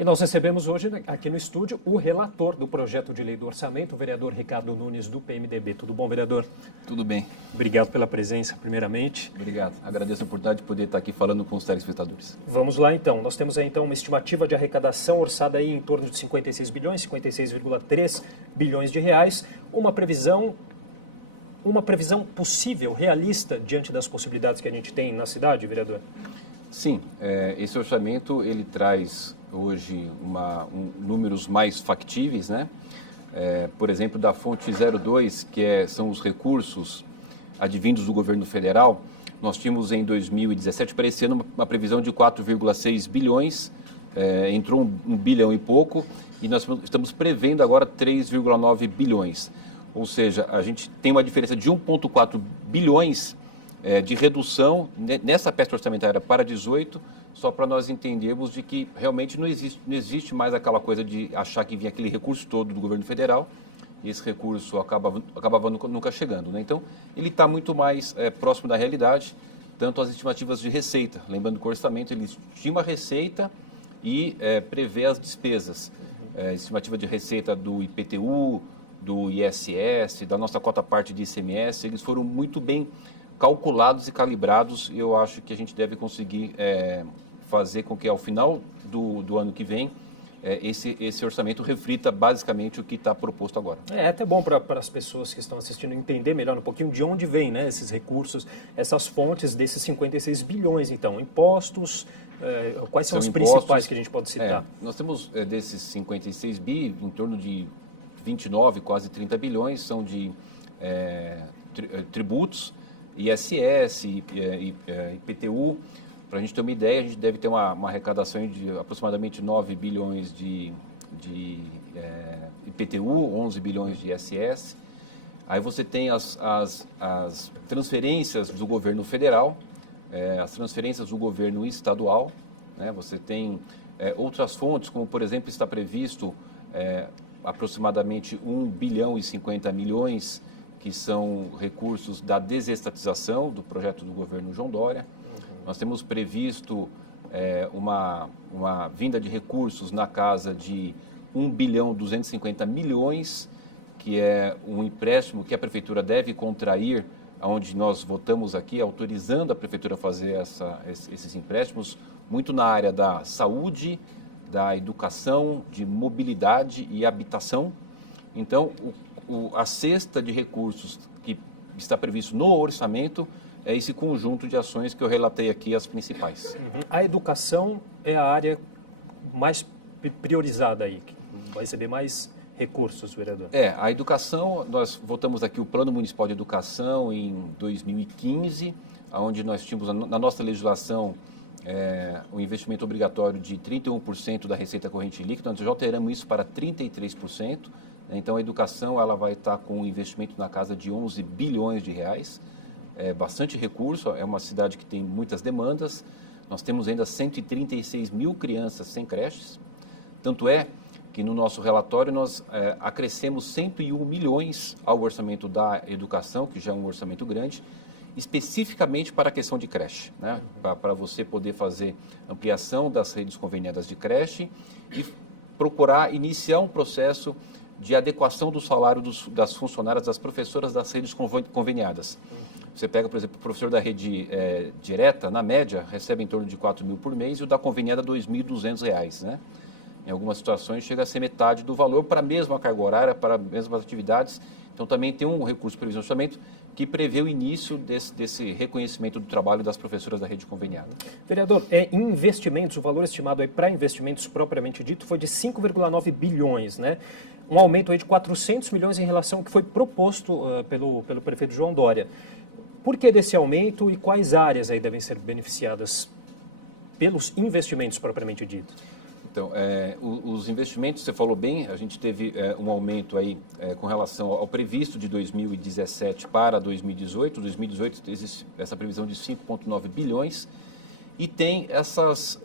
E nós recebemos hoje aqui no estúdio o relator do projeto de lei do orçamento, o vereador Ricardo Nunes, do PMDB. Tudo bom, vereador? Tudo bem. Obrigado pela presença, primeiramente. Obrigado. Agradeço a oportunidade de poder estar aqui falando com os telespectadores. Vamos lá, então. Nós temos aí, então, uma estimativa de arrecadação orçada aí em torno de 56 bilhões, 56,3 bilhões de reais. Uma previsão possível, realista, diante das possibilidades que a gente tem na cidade, vereador? Sim, esse orçamento ele traz hoje números mais factíveis, né? Por exemplo, da fonte 02, são os recursos advindos do governo federal, nós tínhamos em 2017, para esse ano, uma previsão de 4,6 bilhões, entrou 1 bilhão e pouco, e nós estamos prevendo agora 3,9 bilhões. Ou seja, a gente tem uma diferença de 1,4 bilhões de redução nessa peça orçamentária para 18, só para nós entendermos de que realmente não existe mais aquela coisa de achar que vinha aquele recurso todo do governo federal e esse recurso acabava nunca chegando, né? Então, ele está muito mais próximo da realidade, tanto as estimativas de receita. Lembrando que o orçamento ele estima a receita e prevê as despesas. Estimativa de receita do IPTU, do ISS, da nossa cota parte de ICMS, eles foram muito bem calculados e calibrados, e eu acho que a gente deve conseguir fazer com que ao final do ano que vem esse orçamento reflita basicamente o que está proposto agora. É até bom para as pessoas que estão assistindo entender melhor um pouquinho de onde vem, né, esses recursos, essas fontes desses 56 bilhões, então, impostos, quais são os principais que a gente pode citar? Nós temos desses 56 bi, em torno de 29, quase 30 bilhões, são de tributos, ISS, IPTU. Para a gente ter uma ideia, a gente deve ter uma arrecadação de aproximadamente 9 bilhões de IPTU, 11 bilhões de ISS. Aí você tem as transferências do governo federal, as transferências do governo estadual, né? Você tem outras fontes, como por exemplo está previsto aproximadamente 1 bilhão e 50 milhões, que são recursos da desestatização do projeto do governo João Dória. Nós temos previsto uma vinda de recursos na casa de 1 bilhão 250 milhões, que é um empréstimo que a Prefeitura deve contrair, onde nós votamos aqui, autorizando a Prefeitura a fazer esses empréstimos, muito na área da saúde, da educação, de mobilidade e habitação. Então, a cesta de recursos que está previsto no orçamento é esse conjunto de ações que eu relatei aqui, as principais. A educação é a área mais priorizada aí, que vai receber mais recursos, vereador. A educação, nós votamos aqui o Plano Municipal de Educação em 2015, onde nós tínhamos na nossa legislação um investimento obrigatório de 31% da receita corrente líquida. Nós já alteramos isso para 33%. Então, a educação ela vai estar com um investimento na casa de 11 bilhões de reais. Bastante recurso, é uma cidade que tem muitas demandas. Nós temos ainda 136 mil crianças sem creches. Tanto é que no nosso relatório nós acrescemos 101 milhões ao orçamento da educação, que já é um orçamento grande, especificamente para a questão de creche, né? Para você poder fazer ampliação das redes conveniadas de creche e procurar iniciar um processo de adequação do salário das funcionárias, das professoras das redes conveniadas. Você pega, por exemplo, o professor da rede direta, na média, recebe em torno de 4 mil por mês e o da conveniada R$ 2.200, né? Em algumas situações chega a ser metade do valor para a mesma carga horária, para as mesmas atividades. Então também tem um recurso previsto no orçamento que prevê o início desse reconhecimento do trabalho das professoras da rede conveniada. Vereador, em investimentos, o valor estimado para investimentos propriamente dito foi de 5,9 bilhões, né? Um aumento aí de 400 milhões em relação ao que foi proposto pelo prefeito João Dória. Por que desse aumento e quais áreas aí devem ser beneficiadas pelos investimentos propriamente dito? Então, os investimentos, você falou bem, a gente teve um aumento aí com relação ao previsto de 2017 para 2018. 2018 existe essa previsão de 5,9 bilhões e tem essas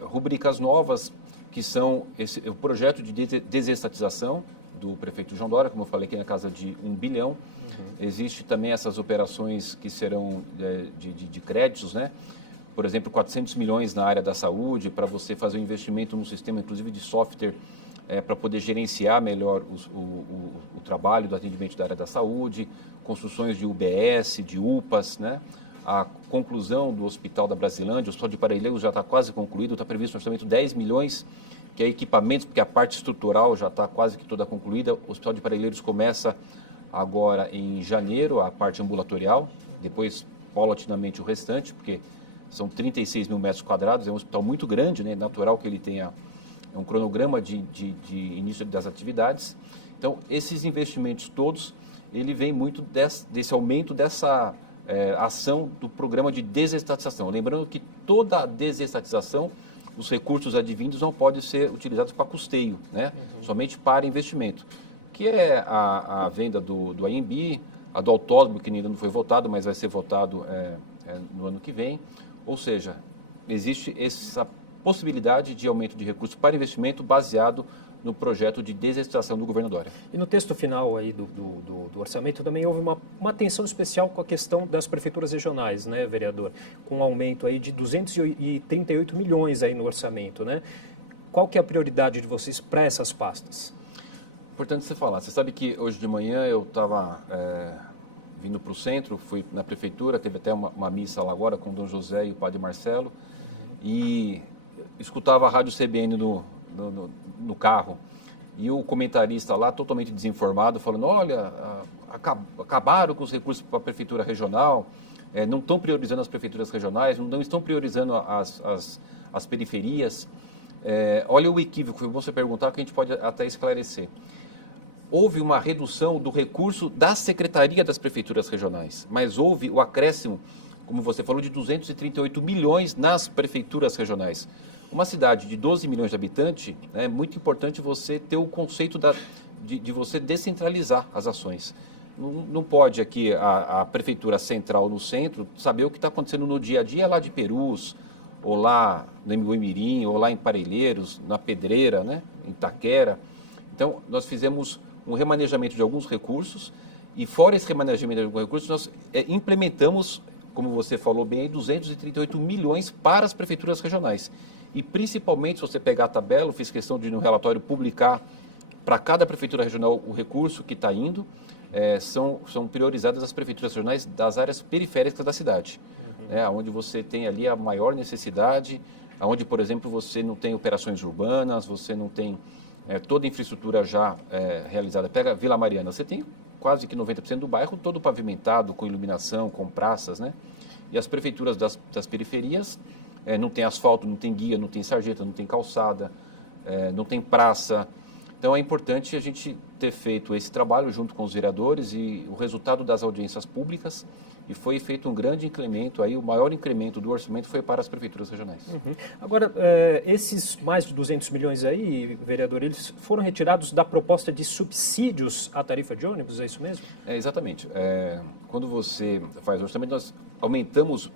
rubricas novas que são o projeto de desestatização do prefeito João Dória, como eu falei aqui, na casa de 1 bilhão. Uhum. Existe também essas operações que serão de créditos, né? por exemplo, 400 milhões na área da saúde, para você fazer um investimento no sistema, inclusive de software, para poder gerenciar melhor o trabalho do atendimento da área da saúde, construções de UBS, de UPAs, né? A conclusão do Hospital da Brasilândia, o Hospital de Parelheiros já está quase concluído, está previsto um orçamento de 10 milhões, que é equipamentos, porque a parte estrutural já está quase que toda concluída. O Hospital de Parelheiros começa agora em janeiro, a parte ambulatorial, depois paulatinamente o restante, porque são 36 mil metros quadrados, é um hospital muito grande, né? Natural que ele tenha um cronograma de início das atividades. Então, esses investimentos todos, ele vem muito desse aumento dessa ação do programa de desestatização. Lembrando que toda a desestatização, os recursos advindos não podem ser utilizados para custeio, né? Somente para investimento, que é a venda do AMB, a do autódromo, que ainda não foi votado, mas vai ser votado no ano que vem. Ou seja, existe essa possibilidade de aumento de recursos para investimento baseado no projeto de desestatização do governo Dória. E no texto final aí do orçamento também houve uma atenção especial com a questão das prefeituras regionais, né, vereador? Com um aumento aí de 238 milhões aí no orçamento, né? Qual que é a prioridade de vocês para essas pastas? Importante você falar. Você sabe que hoje de manhã eu estava vindo para o centro, fui na prefeitura, teve até uma missa lá agora com o Dom José e o Padre Marcelo, e escutava a Rádio CBN no carro, e o comentarista lá, totalmente desinformado, falando, olha, acabaram com os recursos para a prefeitura regional, não estão priorizando as prefeituras regionais, não estão priorizando as periferias. Olha o equívoco, foi bom você perguntar, que a gente pode até esclarecer. Houve uma redução do recurso da Secretaria das Prefeituras Regionais, mas houve o acréscimo, como você falou, de 238 milhões nas prefeituras regionais. Uma cidade de 12 milhões de habitantes, é muito importante você ter o conceito de você descentralizar as ações. Não pode aqui a prefeitura central no centro saber o que está acontecendo no dia a dia lá de Perus, ou lá no Moimirim, ou lá em Parelheiros, na Pedreira, né, em Itaquera. Então, nós fizemos um remanejamento de alguns recursos, e fora esse remanejamento de alguns recursos, nós implementamos, como você falou bem, 238 milhões para as prefeituras regionais. E principalmente, se você pegar a tabela, eu fiz questão de no relatório publicar para cada prefeitura regional o recurso que está indo, são priorizadas as prefeituras regionais das áreas periféricas da cidade, onde você tem ali a maior necessidade, onde, por exemplo, você não tem operações urbanas, você não tem toda a infraestrutura já realizada. Pega Vila Mariana, você tem quase que 90% do bairro todo pavimentado, com iluminação, com praças, né? E as prefeituras das periferias não tem asfalto, não tem guia, não tem sarjeta, não tem calçada, não tem praça. Então é importante a gente ter feito esse trabalho junto com os vereadores, e o resultado das audiências públicas, e foi feito um grande incremento, aí o maior incremento do orçamento foi para as prefeituras regionais. Uhum. Agora, esses mais de 200 milhões aí, vereador, eles foram retirados da proposta de subsídios à tarifa de ônibus, é isso mesmo? Exatamente. Quando você faz o orçamento, nós aumentamos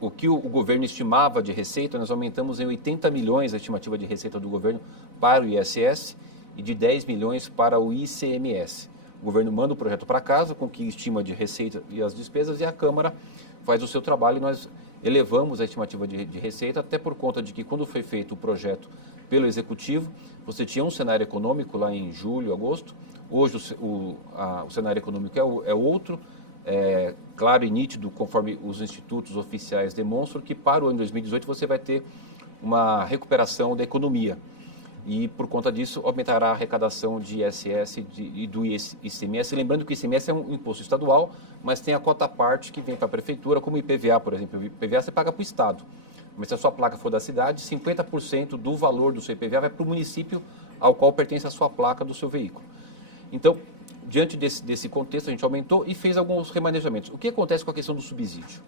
o que o governo estimava de receita, nós aumentamos em 80 milhões a estimativa de receita do governo para o ISS e de 10 milhões para o ICMS. O governo manda o projeto para casa com o que estima de receita e as despesas, e a Câmara faz o seu trabalho, e nós elevamos a estimativa de receita, até por conta de que quando foi feito o projeto pelo Executivo, você tinha um cenário econômico lá em julho, agosto. Hoje o cenário econômico é outro, claro e nítido, conforme os institutos oficiais demonstram, que para o ano 2018 você vai ter uma recuperação da economia. E, por conta disso, aumentará a arrecadação de ISS e do ICMS. Lembrando que o ICMS é um imposto estadual, mas tem a cota à parte que vem para a prefeitura, como o IPVA, por exemplo. O IPVA você paga para o Estado, mas se a sua placa for da cidade, 50% do valor do seu IPVA vai para o município ao qual pertence a sua placa do seu veículo. Então, diante desse contexto, a gente aumentou e fez alguns remanejamentos. O que acontece com a questão do subsídio?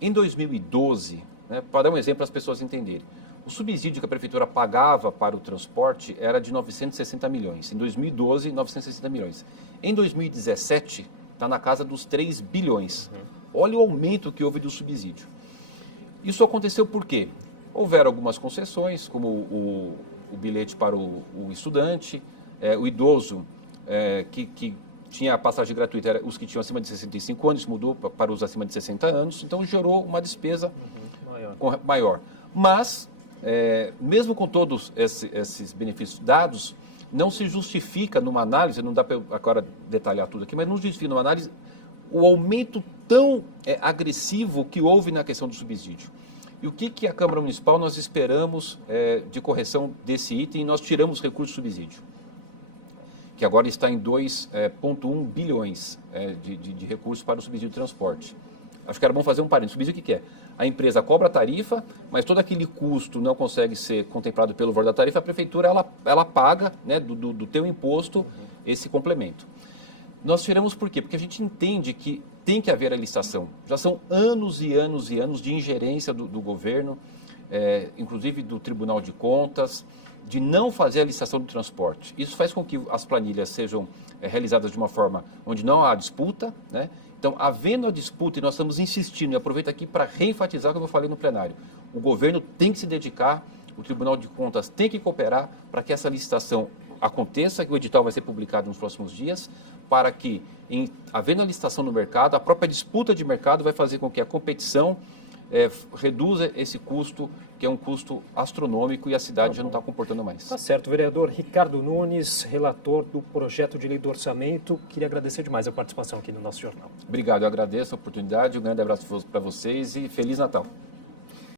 Em 2012, para dar um exemplo para as pessoas entenderem, o subsídio que a prefeitura pagava para o transporte era de 960 milhões. Em 2012, 960 milhões. Em 2017, está na casa dos 3 bilhões. Olha o aumento que houve do subsídio. Isso aconteceu por quê? Houveram algumas concessões, como o bilhete para o estudante, o idoso que tinha a passagem gratuita, era os que tinham acima de 65 anos, mudou para os acima de 60 anos, então gerou uma despesa maior. Mas, mesmo com todos esses benefícios dados, não se justifica numa análise, não dá para agora detalhar tudo aqui, mas não justifica numa análise o aumento tão agressivo que houve na questão do subsídio. E o que a Câmara Municipal nós esperamos de correção desse item? Nós tiramos recurso subsídio, que agora está em 2,1 bilhões de recursos para o subsídio de transporte. Acho que era bom fazer um parênteses. O subsídio o que é? A empresa cobra a tarifa, mas todo aquele custo não consegue ser contemplado pelo valor da tarifa, a prefeitura ela paga, né, do teu imposto esse complemento. Nós tiramos por quê? Porque a gente entende que tem que haver a licitação. Já são anos e anos e anos de ingerência do governo, inclusive do Tribunal de Contas, de não fazer a licitação do transporte. Isso faz com que as planilhas sejam realizadas de uma forma onde não há disputa, né? Então, havendo a disputa, e nós estamos insistindo, e aproveito aqui para reenfatizar o que eu falei no plenário, o governo tem que se dedicar, o Tribunal de Contas tem que cooperar para que essa licitação aconteça, que o edital vai ser publicado nos próximos dias, para que, havendo a licitação no mercado, a própria disputa de mercado vai fazer com que a competição reduza esse custo, que é um custo astronômico e a cidade já não está comportando mais. Tá certo, vereador Ricardo Nunes, relator do projeto de lei do orçamento, queria agradecer demais a participação aqui no nosso jornal. Obrigado, eu agradeço a oportunidade, um grande abraço para vocês e Feliz Natal.